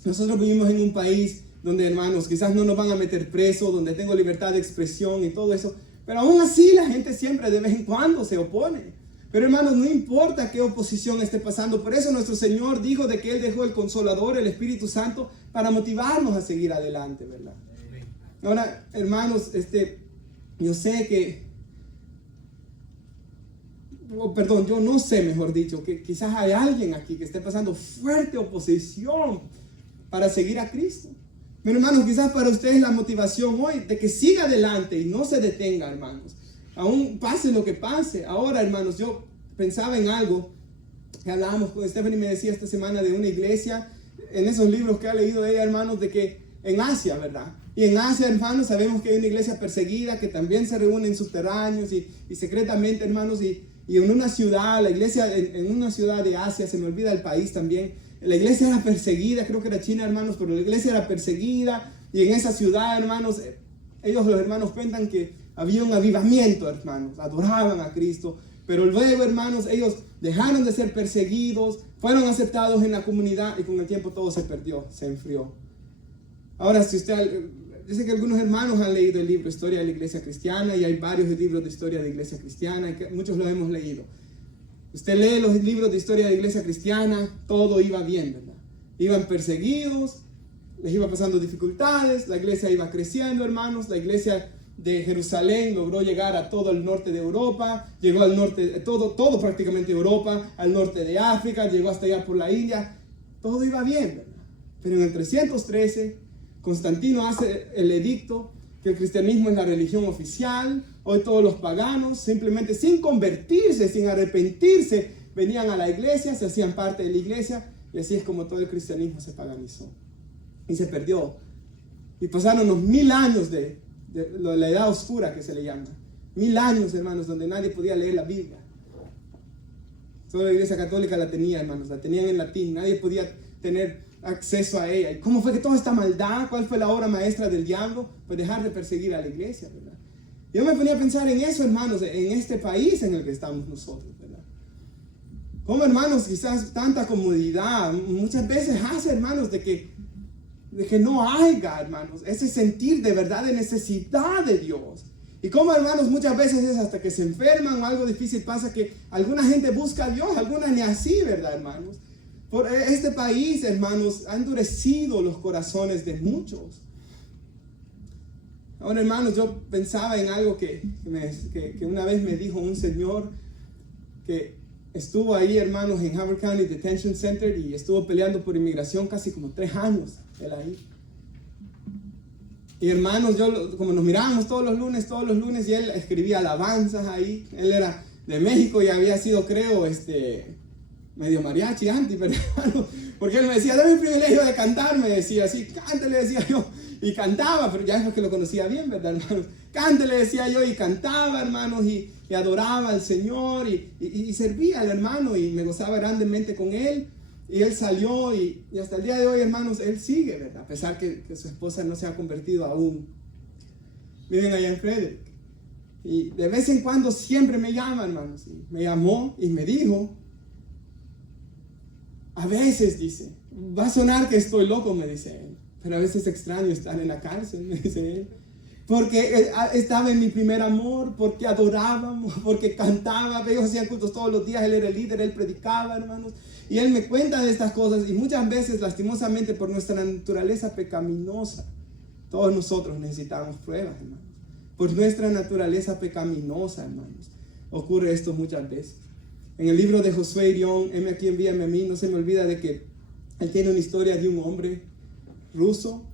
Nosotros vivimos en un país donde, hermanos, quizás no nos van a meter preso, donde tengo libertad de expresión y todo eso, pero aún así la gente siempre de vez en cuando se opone. Pero, hermanos, no importa qué oposición esté pasando, por eso nuestro Señor dijo de que Él dejó el Consolador, el Espíritu Santo, para motivarnos a seguir adelante, ¿verdad? Ahora, hermanos, yo sé que yo no sé, mejor dicho, que quizás hay alguien aquí que esté pasando fuerte oposición para seguir a Cristo. Pero, hermanos, quizás para ustedes la motivación hoy de que siga adelante y no se detenga, hermanos. Aún pase lo que pase. Ahora, hermanos, yo pensaba en algo que hablábamos con Stephanie, me decía esta semana de una iglesia, en esos libros que ha leído ella, hermanos, de que en Asia, ¿verdad? Y en Asia, hermanos, sabemos que hay una iglesia perseguida que también se reúne en subterráneos y secretamente, hermanos, y en una ciudad, la iglesia en una ciudad de Asia, se me olvida el país también, la iglesia era perseguida, creo que era China, hermanos, pero la iglesia era perseguida, y en esa ciudad, hermanos, los hermanos cuentan que había un avivamiento, hermanos, adoraban a Cristo, pero luego, hermanos, ellos dejaron de ser perseguidos, fueron aceptados en la comunidad y con el tiempo todo se perdió, se enfrió. Ahora, yo sé que algunos hermanos han leído el libro Historia de la Iglesia Cristiana y hay varios libros de historia de Iglesia Cristiana, y que muchos los hemos leído. Usted lee los libros de historia de la Iglesia Cristiana, todo iba bien, ¿verdad? Iban perseguidos, les iba pasando dificultades, la iglesia iba creciendo, hermanos, la iglesia de Jerusalén logró llegar a todo el norte de Europa, llegó al norte, todo prácticamente Europa, al norte de África, llegó hasta allá por la India, todo iba bien, ¿verdad? Pero en el 313, Constantino hace el edicto que el cristianismo es la religión oficial. Hoy todos los paganos, simplemente sin convertirse, sin arrepentirse, venían a la iglesia, se hacían parte de la iglesia, y así es como todo el cristianismo se paganizó y se perdió. Y pasaron unos 1000 años de la edad oscura, que se le llama. 1000 años, hermanos, donde nadie podía leer la Biblia. Solo la iglesia católica la tenía, hermanos, la tenían en latín, nadie podía tener acceso a ella. ¿Y cómo fue que toda esta maldad, cuál fue la obra maestra del diablo? Pues dejar de perseguir a la iglesia, ¿verdad? Yo me ponía a pensar en eso, hermanos, en este país en el que estamos nosotros, ¿verdad? Como, hermanos, quizás tanta comodidad muchas veces hace, hermanos, de que no haya, hermanos, ese sentir de verdad de necesidad de Dios. Y como, hermanos, muchas veces es hasta que se enferman o algo difícil pasa que alguna gente busca a Dios, algunas ni así, ¿verdad, hermanos? Por este país, hermanos, ha endurecido los corazones de muchos. Ahora, hermanos, yo pensaba en algo que una vez me dijo un señor que estuvo ahí, hermanos, en Howard County Detention Center y estuvo peleando por inmigración casi como 3 años, él ahí. Y, hermanos, como nos mirábamos todos los lunes, y él escribía alabanzas ahí. Él era de México y había sido, creo, medio mariachi antes, pero, porque él me decía, dame el privilegio de cantar, me decía así, cántale, decía yo, y cantaba, pero ya es que lo conocía bien, ¿verdad, hermano? cante, le decía yo, y cantaba, hermanos, y adoraba al Señor, y servía al hermano, y me gozaba grandemente con él. Y él salió, y hasta el día de hoy, hermanos, él sigue, ¿verdad? A pesar que su esposa no se ha convertido aún. Viven allá en Frederick. Y de vez en cuando siempre me llama, hermanos. Y me llamó y me dijo, a veces, dice, va a sonar que estoy loco, me dice él, pero a veces extraño estar en la cárcel, me dice él. Porque estaba en mi primer amor, porque adorábamos, porque cantaba, ellos hacían cultos todos los días, él era el líder, él predicaba, hermanos. Y él me cuenta de estas cosas, y muchas veces, lastimosamente, por nuestra naturaleza pecaminosa, todos nosotros necesitamos pruebas, hermanos. Por nuestra naturaleza pecaminosa, hermanos, ocurre esto muchas veces. En el libro de Josué Irión, heme aquí, envíame a mí, no se me olvida de que él tiene una historia de un hombre ruso,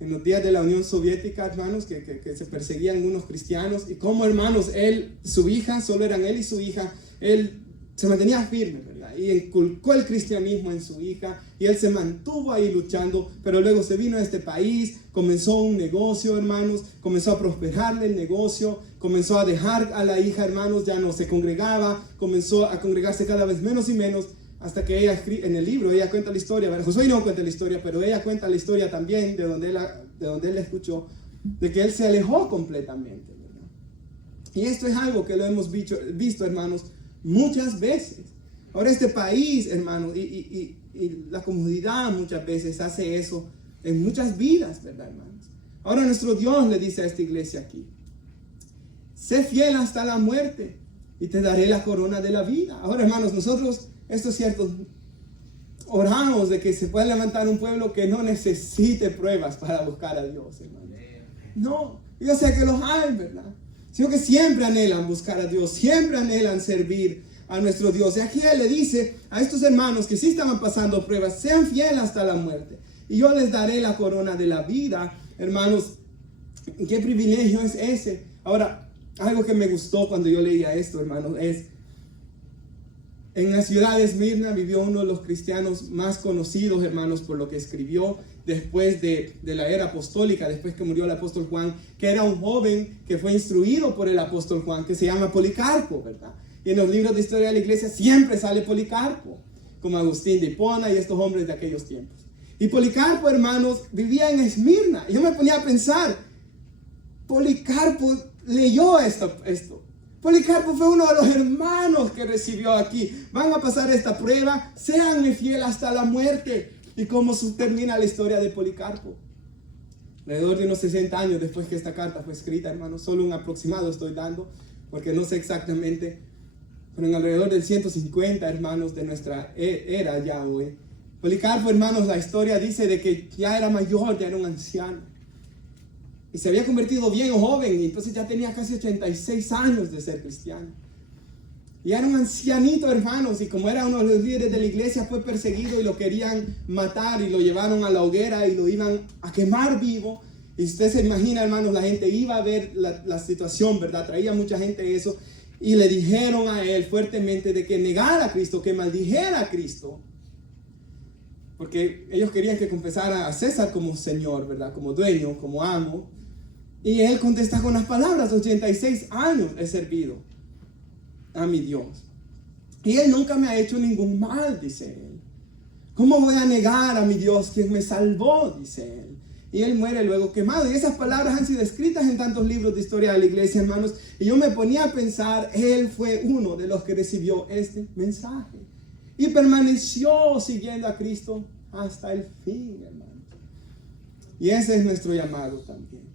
en los días de la Unión Soviética, hermanos, que se perseguían unos cristianos, y como, hermanos, él, su hija, solo eran él y su hija, él se mantenía firme, ¿verdad? Y inculcó el cristianismo en su hija, y él se mantuvo ahí luchando, pero luego se vino a este país, comenzó un negocio, hermanos, comenzó a prosperarle el negocio, comenzó a dejar a la hija, hermanos, ya no se congregaba, comenzó a congregarse cada vez menos y menos, hasta que ella en el libro, ella cuenta la historia, ¿verdad? Josué no cuenta la historia, pero ella cuenta la historia también de donde él la escuchó, de que él se alejó completamente, ¿verdad? Y esto es algo que lo hemos visto, hermanos, muchas veces. Ahora este país, hermanos, y la comunidad muchas veces hace eso en muchas vidas, ¿verdad, hermanos? Ahora nuestro Dios le dice a esta iglesia aquí, sé fiel hasta la muerte y te daré la corona de la vida. Ahora, hermanos, nosotros, esto es cierto, oramos de que se pueda levantar un pueblo que no necesite pruebas para buscar a Dios, hermano. No, yo sé que los hay, ¿verdad? Sino que siempre anhelan buscar a Dios, siempre anhelan servir a nuestro Dios. Y aquí Él le dice a estos hermanos que sí estaban pasando pruebas, sean fieles hasta la muerte, y yo les daré la corona de la vida. Hermanos, ¿qué privilegio es ese? Ahora, algo que me gustó cuando yo leía esto, hermanos, es en la ciudad de Esmirna vivió uno de los cristianos más conocidos, hermanos, por lo que escribió después de la era apostólica, después que murió el apóstol Juan, que era un joven que fue instruido por el apóstol Juan, que se llama Policarpo, ¿verdad? Y en los libros de historia de la iglesia siempre sale Policarpo, como Agustín de Hipona y estos hombres de aquellos tiempos. Y Policarpo, hermanos, vivía en Esmirna. Y yo me ponía a pensar, Policarpo leyó esto. Policarpo fue uno de los hermanos que recibió aquí. Van a pasar esta prueba, séanme fiel hasta la muerte. ¿Y cómo termina la historia de Policarpo? Alrededor de unos 60 años después que esta carta fue escrita, hermanos, solo un aproximado estoy dando, porque no sé exactamente, pero en alrededor del 150, hermanos, de nuestra era ya hoy. Policarpo, hermanos, la historia dice de que ya era mayor, ya era un anciano. Y se había convertido bien joven, y entonces ya tenía casi 86 años de ser cristiano. Y era un ancianito, hermanos, y como era uno de los líderes de la iglesia, fue perseguido y lo querían matar y lo llevaron a la hoguera y lo iban a quemar vivo. Y usted se imagina, hermanos, la gente iba a ver la situación, ¿verdad? Traía mucha gente eso, y le dijeron a él fuertemente de que negara a Cristo, que maldijera a Cristo. Porque ellos querían que confesara a César como Señor, ¿verdad? Como dueño, como amo. Y él contesta con las palabras, 86 años he servido a mi Dios. Y Él nunca me ha hecho ningún mal, dice él. ¿Cómo voy a negar a mi Dios quien me salvó? Dice él. Y él muere luego quemado. Y esas palabras han sido escritas en tantos libros de historia de la iglesia, hermanos. Y yo me ponía a pensar, él fue uno de los que recibió este mensaje. Y permaneció siguiendo a Cristo hasta el fin, hermanos. Y ese es nuestro llamado también.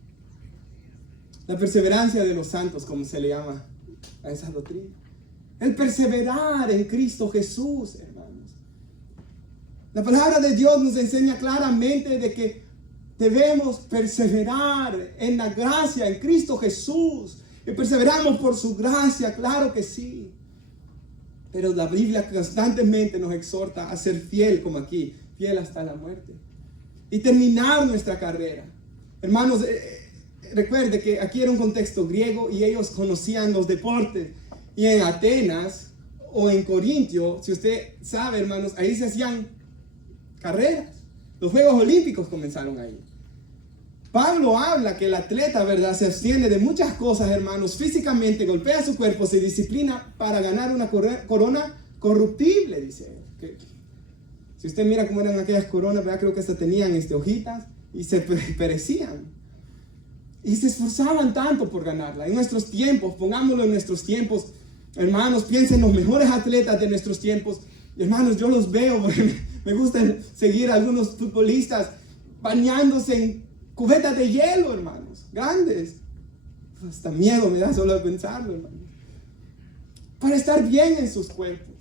La perseverancia de los santos, como se le llama a esa doctrina. El perseverar en Cristo Jesús, hermanos. La palabra de Dios nos enseña claramente de que debemos perseverar en la gracia, en Cristo Jesús. Y perseveramos por su gracia, claro que sí. Pero la Biblia constantemente nos exhorta a ser fiel, como aquí, fiel hasta la muerte. Y terminar nuestra carrera. Hermanos, recuerde que aquí era un contexto griego y ellos conocían los deportes. Y en Atenas o en Corintio, si usted sabe, hermanos, ahí se hacían carreras. Los Juegos Olímpicos comenzaron ahí. Pablo habla que el atleta, ¿verdad?, se abstiene de muchas cosas, hermanos, físicamente, golpea su cuerpo, se disciplina para ganar una corona corruptible, dice él. Si usted mira cómo eran aquellas coronas, ¿verdad?, creo que hasta tenían hojitas y se perecían. Y se esforzaban tanto por ganarla. En nuestros tiempos, pongámoslo en nuestros tiempos, hermanos, piensen en los mejores atletas de nuestros tiempos. Hermanos, yo los veo porque me gusta seguir a algunos futbolistas bañándose en cubetas de hielo, hermanos, grandes. Hasta miedo me da solo de pensarlo, hermanos. Para estar bien en sus cuerpos.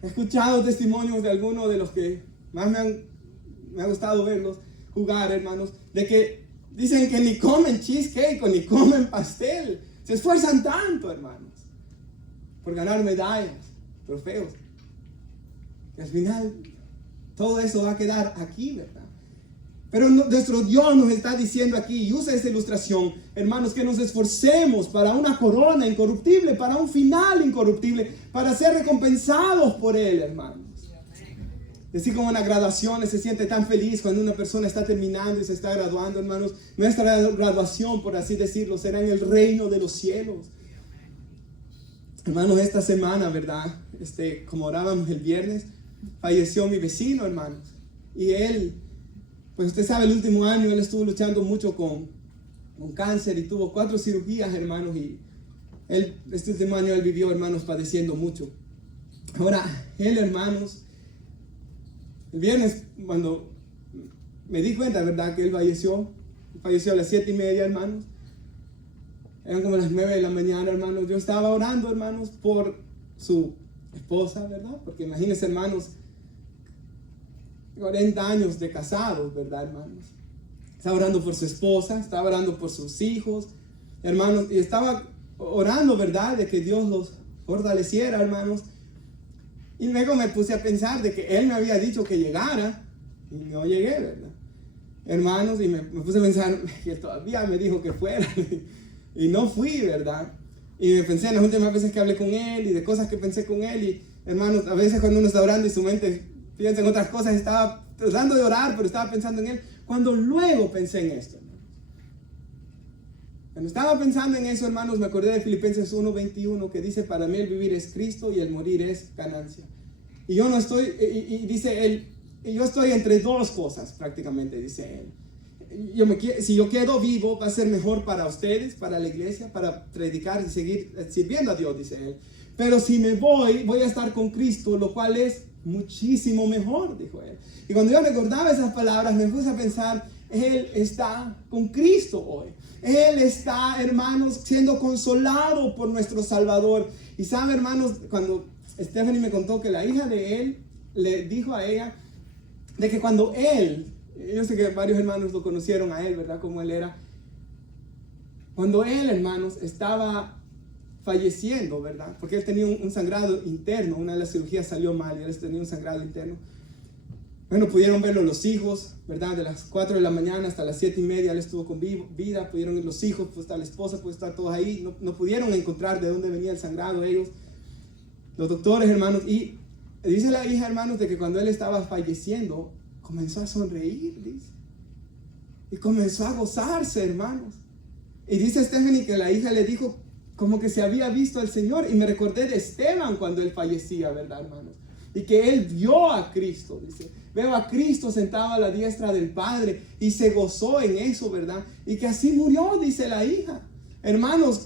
He escuchado testimonios de algunos de los que más me ha gustado verlos jugar, hermanos, de que dicen que ni comen cheesecake o ni comen pastel. Se esfuerzan tanto, hermanos, por ganar medallas, trofeos, que al final todo eso va a quedar aquí, ¿verdad? Pero nuestro Dios nos está diciendo aquí, y usa esta ilustración, hermanos, que nos esforcemos para una corona incorruptible, para un final incorruptible, para ser recompensados por Él, hermanos. Así como en las graduaciones se siente tan feliz cuando una persona está terminando y se está graduando, hermanos. Nuestra graduación, por así decirlo, será en el reino de los cielos. Hermanos, esta semana, ¿verdad? Como orábamos el viernes, falleció mi vecino, hermanos. Y él, pues usted sabe, el último año él estuvo luchando mucho con cáncer y tuvo 4 cirugías, hermanos. Y este último año él vivió, hermanos, padeciendo mucho. Ahora, él, hermanos, el viernes, cuando me di cuenta, ¿verdad?, que él falleció a las 7:30, hermanos. Eran como las 9 de la mañana, hermanos. Yo estaba orando, hermanos, por su esposa, ¿verdad? Porque imagínense, hermanos, 40 años de casados, ¿verdad, hermanos? Estaba orando por su esposa, estaba orando por sus hijos, hermanos, y estaba orando, ¿verdad?, de que Dios los fortaleciera, hermanos. Y luego me puse a pensar de que Él me había dicho que llegara y no llegué, ¿verdad? Hermanos, y me puse a pensar que Él todavía me dijo que fuera y no fui, ¿verdad? Y me pensé en las últimas veces que hablé con Él y de cosas que pensé con Él. Y hermanos, a veces cuando uno está orando y su mente piensa en otras cosas, estaba tratando de orar, pero estaba pensando en Él. Cuando luego pensé en esto, hermanos. Cuando estaba pensando en eso, hermanos, me acordé de Filipenses 1:21, que dice: para mí el vivir es Cristo y el morir es ganancia. Y yo no estoy, y dice él, y yo estoy entre dos cosas prácticamente, dice él. Si yo quedo vivo, va a ser mejor para ustedes, para la iglesia, para predicar y seguir sirviendo a Dios, dice él. Pero si me voy a estar con Cristo, lo cual es muchísimo mejor, dijo él. Y cuando yo recordaba esas palabras, me puse a pensar, Él está con Cristo hoy. Él está, hermanos, siendo consolado por nuestro Salvador. Y sabe, hermanos, cuando Stephanie me contó que la hija de él le dijo a ella de que cuando él, yo sé que varios hermanos lo conocieron a él, ¿verdad?, como él era. Cuando él, hermanos, estaba falleciendo, ¿verdad?, porque él tenía un sangrado interno, una de las cirugías salió mal y él tenía un sangrado interno. Bueno, pudieron verlo los hijos, ¿verdad? De las 4 de la mañana hasta las 7:30 él estuvo con vida, pudieron ir los hijos, pues está la esposa, pues estar todos ahí, no pudieron encontrar de dónde venía el sangrado ellos, los doctores, hermanos. Y dice la hija, hermanos, de que cuando él estaba falleciendo, comenzó a sonreír, dice, y comenzó a gozarse, hermanos. Y dice Stephanie que la hija le dijo como que se había visto al Señor, y me recordé de Esteban cuando él fallecía, ¿verdad, hermanos? Y que él vio a Cristo, dice, veo a Cristo sentado a la diestra del Padre, y se gozó en eso, ¿verdad? Y que así murió, dice la hija, hermanos,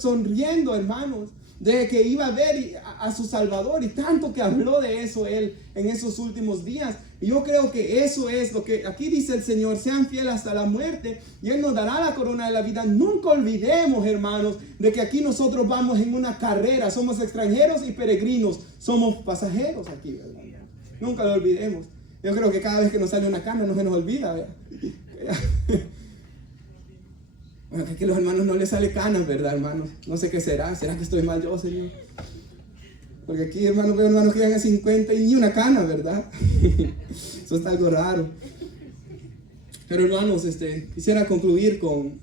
sonriendo, hermanos, de que iba a ver a su Salvador, y tanto que habló de eso él en esos últimos días. Y yo creo que eso es lo que aquí dice el Señor: sean fieles hasta la muerte y Él nos dará la corona de la vida. Nunca olvidemos, hermanos, de que aquí nosotros vamos en una carrera, somos extranjeros y peregrinos, somos pasajeros aquí, ¿verdad? Nunca lo olvidemos. Yo creo que cada vez que nos sale una cana no se nos olvida, ¿verdad? Bueno, que aquí a los hermanos no les sale canas, ¿verdad, hermanos? No sé qué será. ¿Será que estoy mal yo, Señor? Porque aquí, hermanos, veo hermanos que llegan a 50 y ni una cana, ¿verdad? Eso está algo raro. Pero, hermanos, quisiera concluir con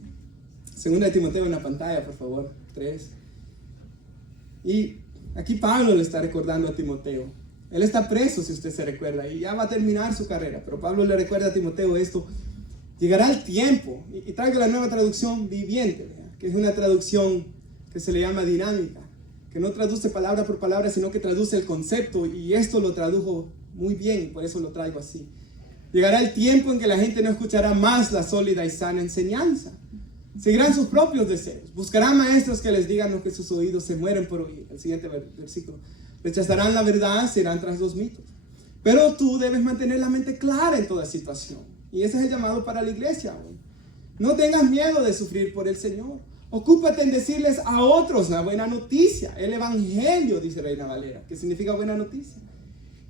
2 Timoteo en la pantalla, por favor. 3. Y aquí Pablo le está recordando a Timoteo. Él está preso, si usted se recuerda, y ya va a terminar su carrera. Pero Pablo le recuerda a Timoteo esto. llegará el tiempo, y traigo la nueva traducción viviente, ¿verdad? Que es una traducción que se le llama dinámica, que no traduce palabra por palabra, sino que traduce el concepto, y esto lo tradujo muy bien, por eso lo traigo así. Llegará el tiempo en que la gente no escuchará más la sólida y sana enseñanza. Seguirán sus propios deseos. Buscarán maestros que les digan lo que sus oídos se mueren por oír. El siguiente versículo. Rechazarán la verdad, serán tras los mitos. Pero tú debes mantener la mente clara en toda situación. Y ese es el llamado para la iglesia hoy. No tengas miedo de sufrir por el Señor. Ocúpate en decirles a otros la buena noticia. El evangelio, dice Reina Valera, que significa buena noticia.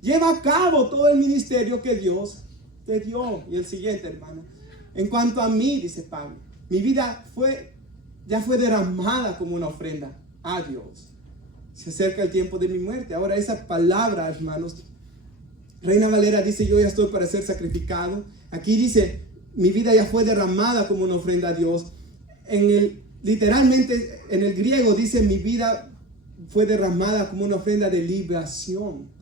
Lleva a cabo todo el ministerio que Dios te dio. Y el siguiente, hermano. En cuanto a mí, dice Pablo, mi vida ya fue derramada como una ofrenda a Dios. Se acerca el tiempo de mi muerte. Ahora esa palabra, hermanos, Reina Valera dice, yo ya estoy para ser sacrificado. Aquí dice, mi vida ya fue derramada como una ofrenda a Dios. Literalmente en el griego dice, mi vida fue derramada como una ofrenda de libación.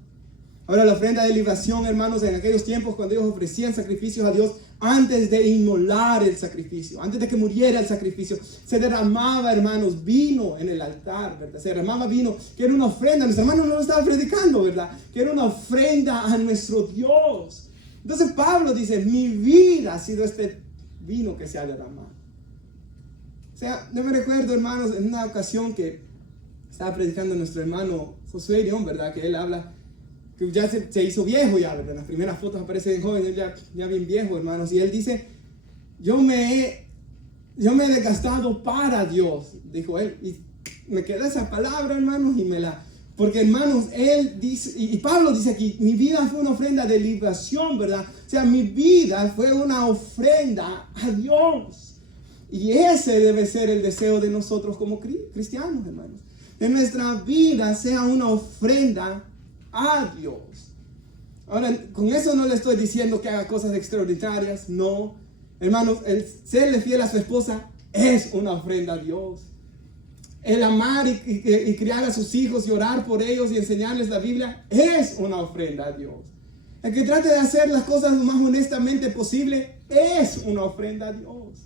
Ahora la ofrenda de libación, hermanos, en aquellos tiempos cuando ellos ofrecían sacrificios a Dios, antes de inmolar el sacrificio, antes de que muriera el sacrificio, se derramaba, hermanos, vino en el altar, ¿verdad? Se derramaba vino, que era una ofrenda. Nuestro hermano no lo estaba predicando, ¿verdad? Que era una ofrenda a nuestro Dios. Entonces Pablo dice, mi vida ha sido este vino que se ha derramado. O sea, yo me recuerdo, hermanos, en una ocasión que estaba predicando nuestro hermano Josué León, ¿verdad? Que él habla, que ya se hizo viejo ya, ¿verdad? En las primeras fotos aparece bien joven, él ya bien viejo, hermanos. Y él dice, yo me he desgastado para Dios, dijo él. Y me queda esa palabra, hermanos, porque, hermanos, él dice, y Pablo dice aquí, mi vida fue una ofrenda de libación, ¿verdad? O sea, mi vida fue una ofrenda a Dios. Y ese debe ser el deseo de nosotros como cristianos, hermanos. Que nuestra vida sea una ofrenda a Dios. Ahora, con eso no le estoy diciendo que haga cosas extraordinarias, no. Hermanos, el serle fiel a su esposa es una ofrenda a Dios. El amar y criar a sus hijos y orar por ellos y enseñarles la Biblia es una ofrenda a Dios. El que trate de hacer las cosas lo más honestamente posible es una ofrenda a Dios.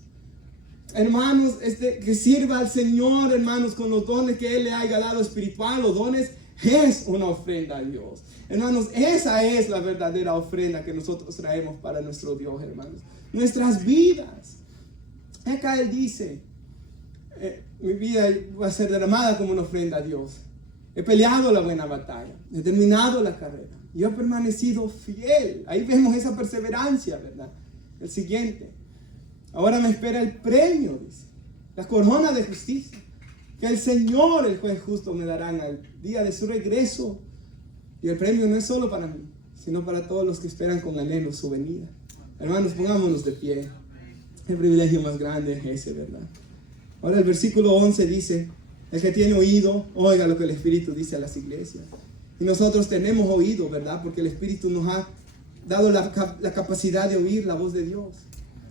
Hermanos, que sirva al Señor, hermanos, con los dones que Él le haya dado espiritual, los dones, es una ofrenda a Dios. Hermanos, esa es la verdadera ofrenda que nosotros traemos para nuestro Dios, hermanos. Nuestras vidas. Acá Él dice, mi vida va a ser derramada como una ofrenda a Dios. He peleado la buena batalla, he terminado la carrera y he permanecido fiel. Ahí vemos esa perseverancia, ¿verdad? El siguiente. Ahora me espera el premio, dice, la corona de justicia, que el Señor, el juez justo, me darán al día de su regreso. Y el premio no es solo para mí, sino para todos los que esperan con anhelo su venida. Hermanos, pongámonos de pie. El privilegio más grande es ese, ¿verdad? Ahora el versículo 11 dice, el que tiene oído, oiga lo que el Espíritu dice a las iglesias. Y nosotros tenemos oído, ¿verdad? Porque el Espíritu nos ha dado la capacidad de oír la voz de Dios.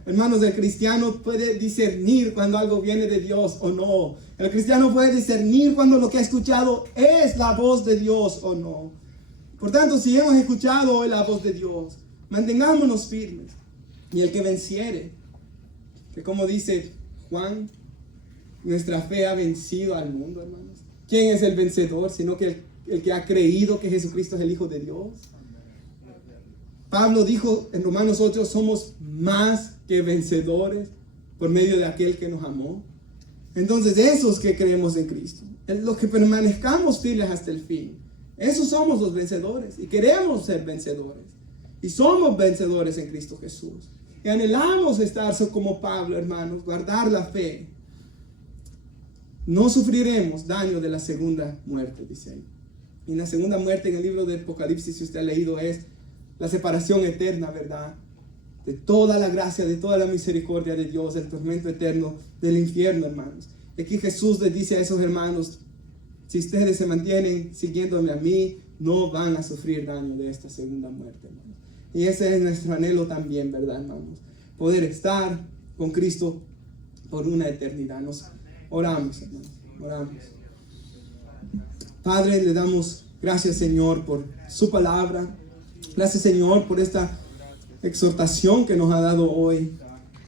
Hermanos, el cristiano puede discernir cuando algo viene de Dios o no. El cristiano puede discernir cuando lo que ha escuchado es la voz de Dios o no. Por tanto, si hemos escuchado hoy la voz de Dios, mantengámonos firmes. Y el que venciere, que como dice Juan, nuestra fe ha vencido al mundo, hermanos. ¿Quién es el vencedor? Sino que el que ha creído que Jesucristo es el Hijo de Dios. Pablo dijo en Romanos 8, somos más que vencedores por medio de aquel que nos amó. Entonces, esos que creemos en Cristo, los que permanezcamos fieles hasta el fin, esos somos los vencedores y queremos ser vencedores. Y somos vencedores en Cristo Jesús. Y anhelamos estar como Pablo, hermanos, guardar la fe. No sufriremos daño de la segunda muerte, dice ahí. Y la segunda muerte en el libro de Apocalipsis, si usted ha leído, es la separación eterna, ¿verdad? De toda la gracia, de toda la misericordia de Dios, el tormento eterno del infierno, hermanos. Y aquí Jesús les dice a esos hermanos, si ustedes se mantienen siguiéndome a mí, no van a sufrir daño de esta segunda muerte, hermanos. Y ese es nuestro anhelo también, ¿verdad, hermanos? Poder estar con Cristo por una eternidad. Nos oramos, hermanos, oramos. Padre, le damos gracias, Señor, por su palabra. Gracias, Señor, por esta exhortación que nos ha dado hoy.